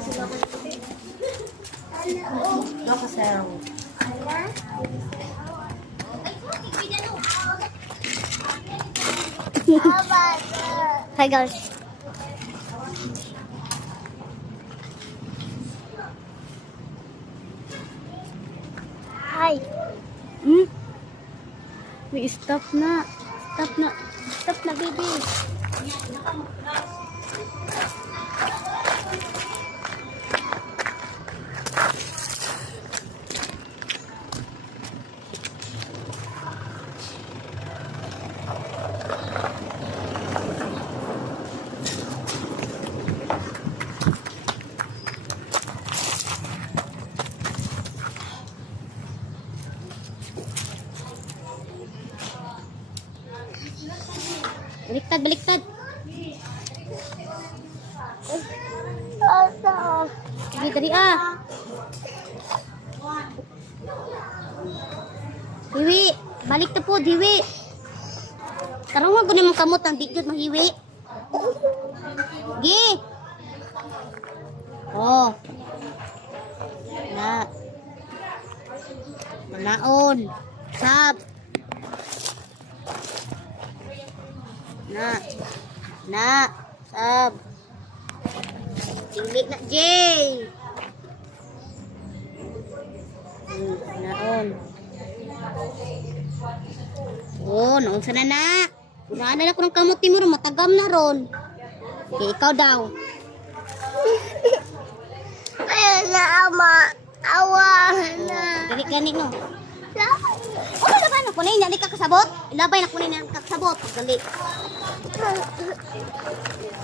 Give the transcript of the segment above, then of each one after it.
Hi guys. Hi. May stop na. Stop na. Stop na, baby. Baliktad, baliktad. Sige, dali ah. Hiwi, balik na po, hiwi. Karang wag ko naman kamot ang digyot mahiwi. Gi. Oh. Na. Naon. Sab. Na, sab. Tinglik na, Jay. Naon. Oh, naon sana na. Unahan na ko ng kamot mo ron, matagam na ron. Okay, ikaw daw. Ayun na, ama. Awa na. Dali gani no. Ano na ba na kunay niya, di ka kasabot? Ilabay na kunay niya kasabot. Dali.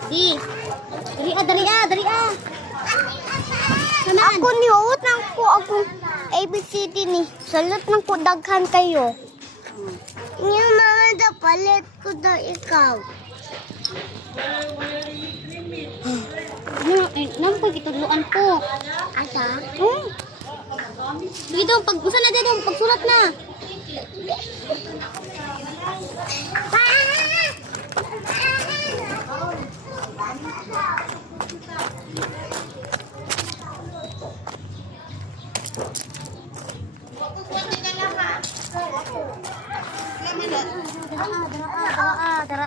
Di. Dali ah. Ako niuot nang ko akong ABCD ni. Salat nang ko daghan kayo. Yung mga dapalit ko daw ikaw. Nang pagituluan ko. Asa? Dito, pag-usan na dito, pagsulat na. Dara.